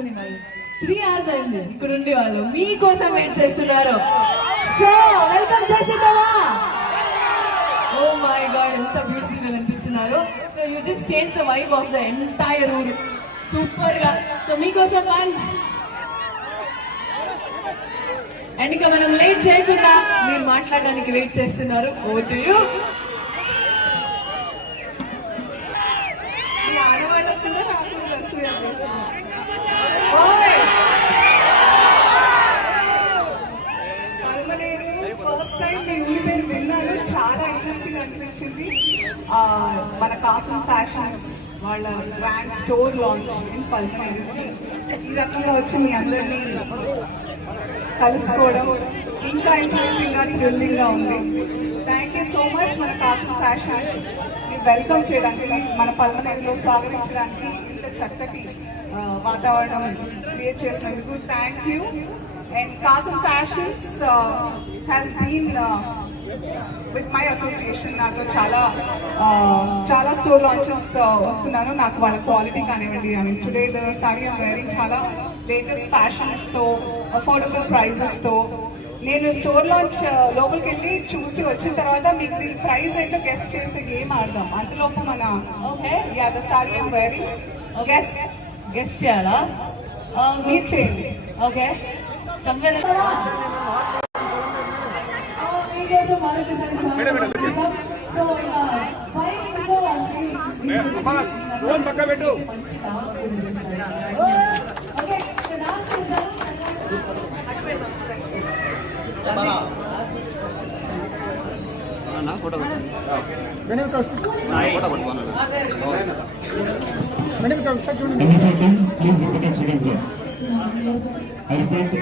కూర్చొని మరి. Three hours అయింది. ఇక్కడ ఉండి వాళ్ళు. మీకోసం వెయిట్ చేస్తున్నారు? సో వెల్కమ్ చేసేద్దామా ఓ మై గాడ్ ఎంత బ్యూటిఫుల్గా కనిపిస్తున్నారు. So you just change the vibe of the entire ఊరు సూపర్గా. సో మీకోసం ఫ్యాన్స్ అండ్ ఇక మనం లేట్ చేయకుండా మీరు మాట్లాడడానికి వెయిట్ చేస్తున్నారు. ఓ టు యూ ఫస్ట్ టైం నేను ఊరి పేరు విన్నాను చాలా ఇంట్రెస్టింగ్ అనిపించింది మన కాసం ఫ్యాషన్స్ వాళ్ళ బ్రాండ్ స్టోర్ లాంచ్ ఇన్ ఈ రకంగా వచ్చి మీ అందరినీ కలుసుకోవడం ఇంకా ఇంట్రెస్టింగ్గా థ్రిల్లింగ్గా ఉంది. థ్యాంక్ యూ సో మచ్ మన కాసం ఫ్యాషన్స్ వెల్కమ్ చేయడానికి మన పల్మనేరులో స్వాగతించడానికి ఇంత చక్కటి వాతావరణం క్రియేట్ చేసినందుకు thank you and Kasam fashions has been with my association నాతో చాలా ఆ, చాలా స్టోర్ లాంచెస్ వస్తున్నాను. నాకు వాళ్ళ క్వాలిటీ కానివ్వండి I mean today the sari I'm wearing చాలా లేటెస్ట్ ఫ్యాషన్స్తో అఫోర్డబుల్ ప్రైజెస్తో. నేను స్టోర్ లాంచ్ లోపలికి వెళ్ళి చూసి వచ్చిన తర్వాత మీకు దీని ప్రైస్ ఏంటో గెస్ట్ చేసే గేమ్ ఆడదాం. అంతలోపు మన okay ya the sari I'm wearing guess guessed చేయాలా? మీరు చేయండి. ఓకే సంవేద ఫోన్ పక్క పెట్టు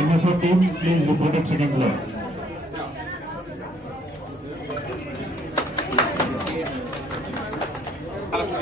MSR team, please report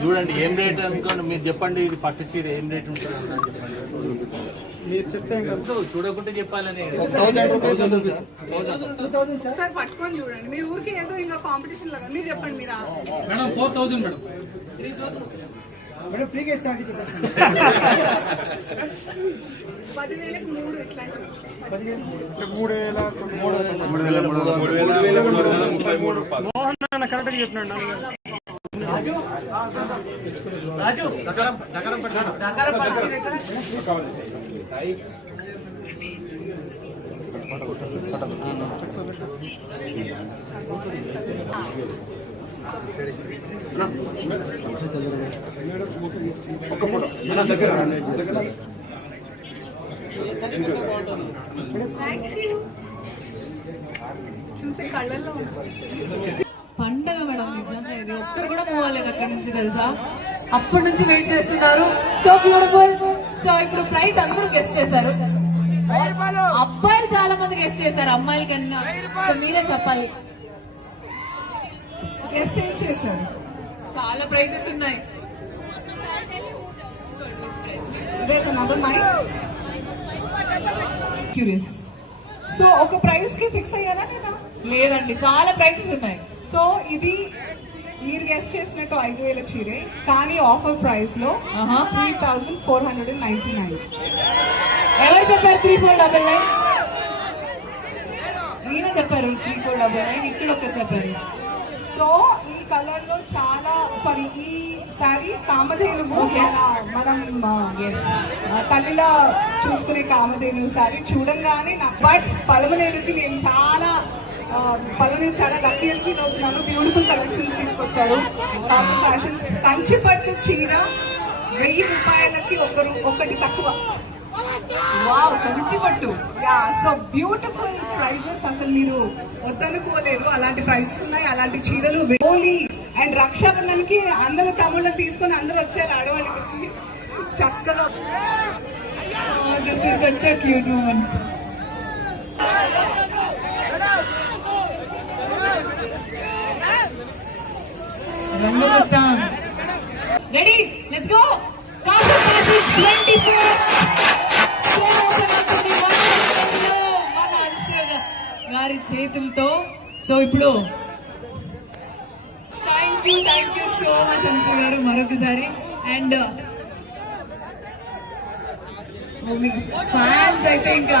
చూడండి ఏం రేట్ అనుకోండి మీరు చెప్పండి ఇది పట్టు చీర ఏం రేట్ ఉంటుంది మీరు చెప్తే ఇంకా చూడకుంటే చెప్పాలని థౌసండ్ సార్ పట్టుకొని చూడండి మీ ఊరికి ఏదో ఇంకా కాంపిటీషన్ లాగా మీరు చెప్పండి మీరు madam four thousand madam madam ఫ్రీగా ఇస్తా అంటే చెప్పేస్తాను పదివేలకు మూడు పదిహేను మూడు వేల మూడు మూడు దగ్గర చూసే కళ్ళల్లో ఉంటుంది పండగ మేడం నిజంగా ఇది రాలేదు అక్కడి నుంచి తెలుసా? అప్పటి నుంచి వెయిట్ చేస్తున్నారు. సో బ్యూటిఫుల్ సో ఇప్పుడు ప్రైస్ అందరూ గెస్ట్ చేశారు. అబ్బాయిలు చాలా మంది గెస్ట్ చేశారు. అమ్మాయిల కన్నా సో మీరే చెప్పాలి. ఏం చేశారు? చాలా ప్రైజెస్ ఉన్నాయి. క్యూరియస్ సో ఒక ప్రైస్కి ఫిక్స్ అయ్యారా లేదా? లేదండి చాలా ప్రైసెస్ ఉన్నాయి. సో ఇది మీరు గెస్ట్ చేసినట్టు ఐదు వేల చీరే కానీ ఆఫర్ ప్రైస్లో. Three thousand four hundred and ninety nine ఎవరు చెప్పారు త్రీ ఫోర్ డబల్ నైన్ ఈయన చెప్పారు త్రీ ఫోర్ డబల్ నైన్ ఇక్కడ ఒకరు చెప్పారు. సో ఈ కలర్లో చాలా సారీ ఈ సారీ కామధేను మనం తల్లిలా చూసుకునే కామధేను సారీ చూడంగానే బట్ పలమనేరుకి నేను చాలా పలమనేరు చాలా లక్కీ ఫీల్ అవుతున్నాను. బ్యూటిఫుల్ కలెక్షన్స్ తీసుకొచ్చారు. కామన్ ఫ్యాషన్స్ కంచి పట్టు చీర వెయ్యి రూపాయలకి ఒకరు ఒకటి తక్కువ. వావ్ కంచి పట్టు. యా సో బ్యూటిఫుల్ ప్రైజెస్ అసలు మీరు వద్దనుకోలేరు అలాంటి ప్రైజెస్ ఉన్నాయి అలాంటి చీరలు హోలీ అండ్ రక్షాబంధన్కి అందరూ తమ్ముళ్ళని తీసుకొని అందరూ వచ్చారు ఆడవాళ్ళకి. చక్కగా. This is such a cute moment రంగవత్తం ready let's go కాసు పాసి 24 మన అన్సర్ గారి చేతులతో. సో ఇప్పుడు thank you thank you so much Amsha గారు మరొకసారి. అండ్ ఫ్యాన్స్ అయితే ఇంకా.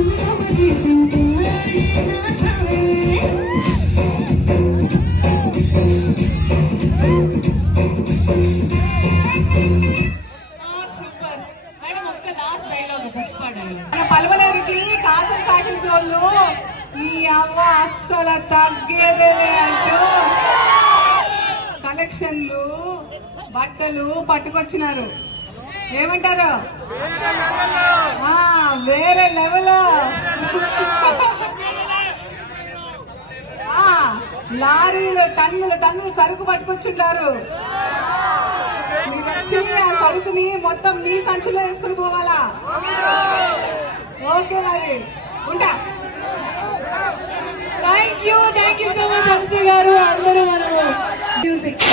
పల్వనరికి డైలాగ్ పుష్ప డైలాగ్ కాటన్ వాళ్ళు ఈ అవ్వ అస్సలు తగ్గేదే అంటూ కలెక్షన్లు బట్టలు పట్టుకొచ్చినారు. ఏమంటారు? వేరే లెవెల్. లారీలు టన్నులు టన్నులు సరుకు పట్టుకొచ్చుంటారు. మీరు సరుకుని మొత్తం మీ సంచులో వేసుకుని పోవాలా? ఓకే మరి. ఉంటా. Thank you thank you so much Amsha గారు. అందరూ మనము. మ్యూజిక్